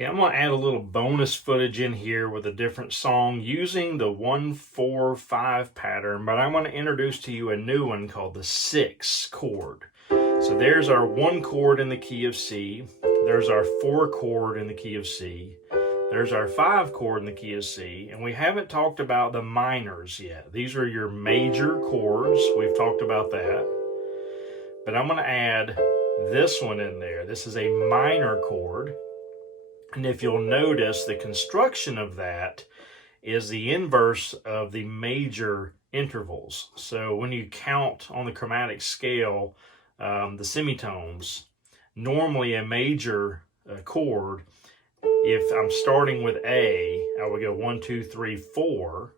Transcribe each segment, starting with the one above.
Yeah, I'm going to add a little bonus footage in here with a different song using the 1-4-5 pattern, but I'm going to introduce to you a new one called the 6 chord. So there's our 1 chord in the key of C, there's our 4 chord in the key of C, there's our 5 chord in the key of C, and we haven't talked about the minors yet. These are your major chords, we've talked about that, but I'm going to add this one in there. This is a minor chord. And if you'll notice, the construction of that is the inverse of the major intervals. So when you count on the chromatic scale, the semitones, normally a major chord, if I'm starting with A, I would go 1, 2, 3, 4,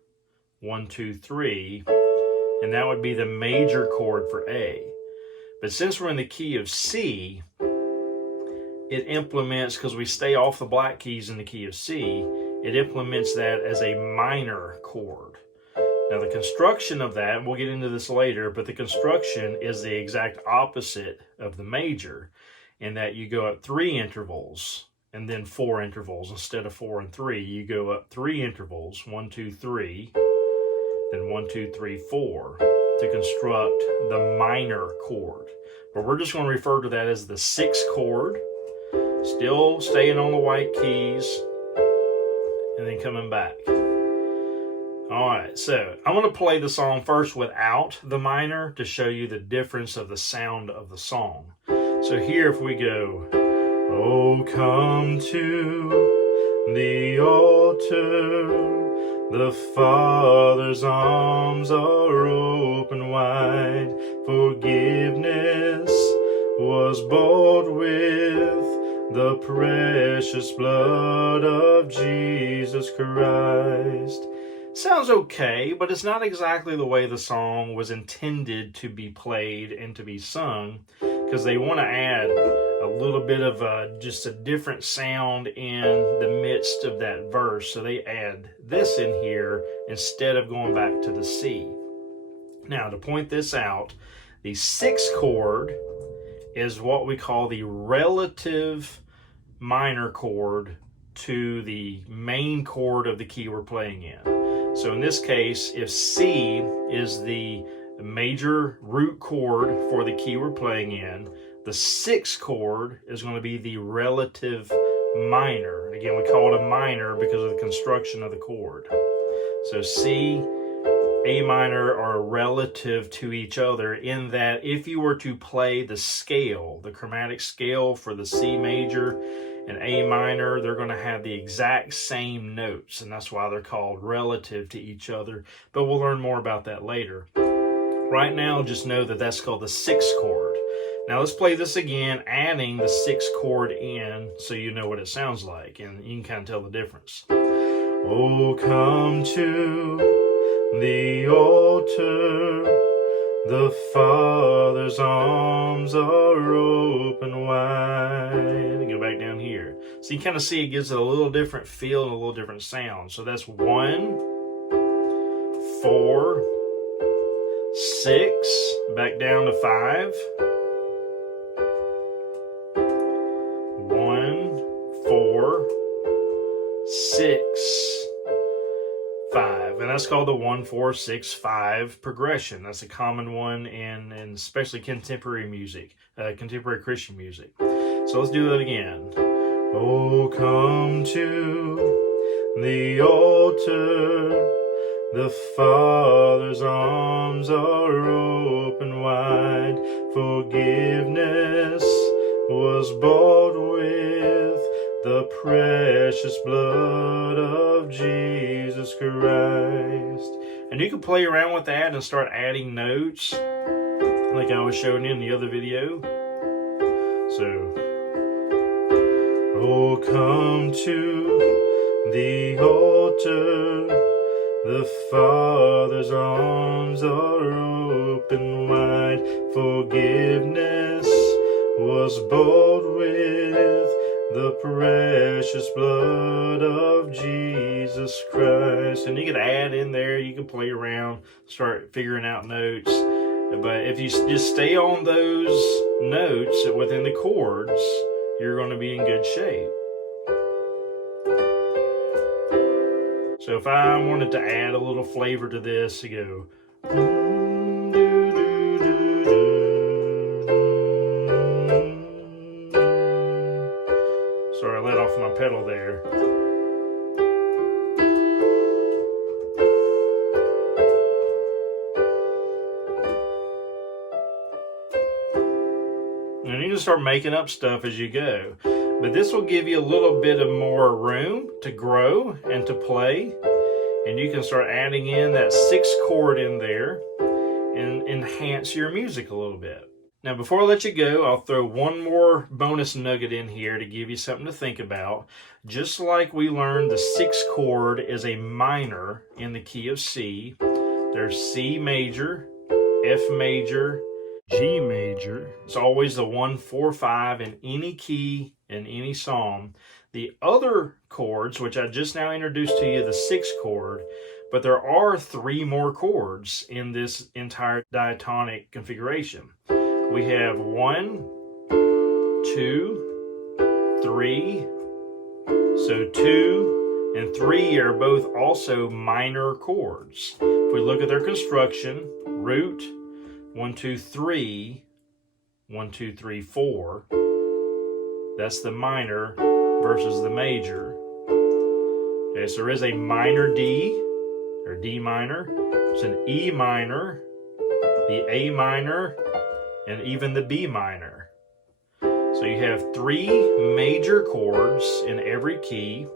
1, 2, 3, and that would be the major chord for A. But since we're in the key of C, it implements, because we stay off the black keys in the key of C, it implements that as a minor chord. Now the construction of that, and we'll get into this later, but the construction is the exact opposite of the major, in that you go up 3 intervals and then 4 intervals. Instead of 4 and 3, you go up 3 intervals, 1, 2, 3, then 1, 2, 3, 4, to construct the minor chord. But we're just going to refer to that as the 6 chord. Still staying on the white keys, and then coming back. Alright, so I'm going to play the song first without the minor to show you the difference of the sound of the song. So here if we go, oh come to the altar, the Father's arms are open wide, forgiveness was bought with the precious blood of Jesus Christ. Sounds okay, but it's not exactly the way the song was intended to be played and to be sung, because they want to add a little bit of just a different sound in the midst of that verse. So they add this in here instead of going back to the C. Now, to point this out, the 6 chord is what we call the relative minor chord to the main chord of the key we're playing in. So in this case, if C is the major root chord for the key we're playing in, the 6 chord is going to be the relative minor. And again, we call it a minor because of the construction of the chord. So C, A minor are relative to each other in that if you were to play the scale, the chromatic scale for the C major and A minor, they're going to have the exact same notes, and that's why they're called relative to each other. But we'll learn more about that later. Right now, just know that that's called the 6 chord. Now let's play this again, adding the 6 chord in so you know what it sounds like, and you can kind of tell the difference. Oh, come to the altar, the Father's arms are open wide. Go back down here. So you kind of see it gives it a little different feel and a little different sound. So that's 1, 4, 6, back down to 5. 1, 4, 6, 5. And that's called the 1, 4, 6, 5 progression. That's a common one in especially contemporary music, contemporary Christian music. So let's do that again. Oh, come to the altar, the Father's arms are open wide, forgiveness was bought with the precious blood of Jesus Christ. And you can play around with that and start adding notes like I was showing you in the other video. So, oh, come to the altar, the Father's arms are open wide, forgiveness was bought with the precious blood of Jesus Christ. And you can add in there, you can play around, start figuring out notes. But if you just stay on those notes within the chords, you're going to be in good shape. So if I wanted to add a little flavor to this, you go. Sorry, I let off my pedal there. And you can start making up stuff as you go. But this will give you a little bit of more room to grow and to play. And you can start adding in that 6 chord in there and enhance your music a little bit. Now, before I let you go, I'll throw one more bonus nugget in here to give you something to think about. Just like we learned the 6 chord is a minor in the key of C, there's C major, F major, G major. It's always the 1, 4, 5 in any key in any psalm. The other chords, which I just now introduced to you, the 6 chord, but there are 3 more chords in this entire diatonic configuration. We have 1, 2, 3. So 2 and 3 are both also minor chords. If we look at their construction, root, 1, 2, 3, 1, 2, 3, 4. That's the minor versus the major. Okay, so there is a minor D, or D minor. There's an E minor, the A minor, and even the B minor. So you have 3 major chords in every key,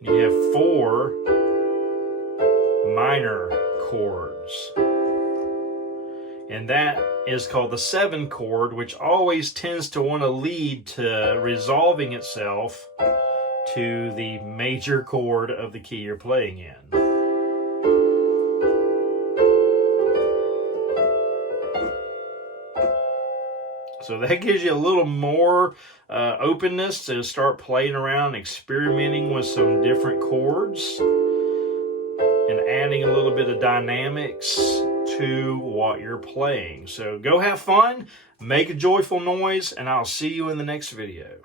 and you have 4 minor chords. And that is called the 7 chord, which always tends to want to lead to resolving itself to the major chord of the key you're playing in. So that gives you a little more openness to start playing around, experimenting with some different chords, and adding a little bit of dynamics to what you're playing. So go have fun, make a joyful noise, and I'll see you in the next video.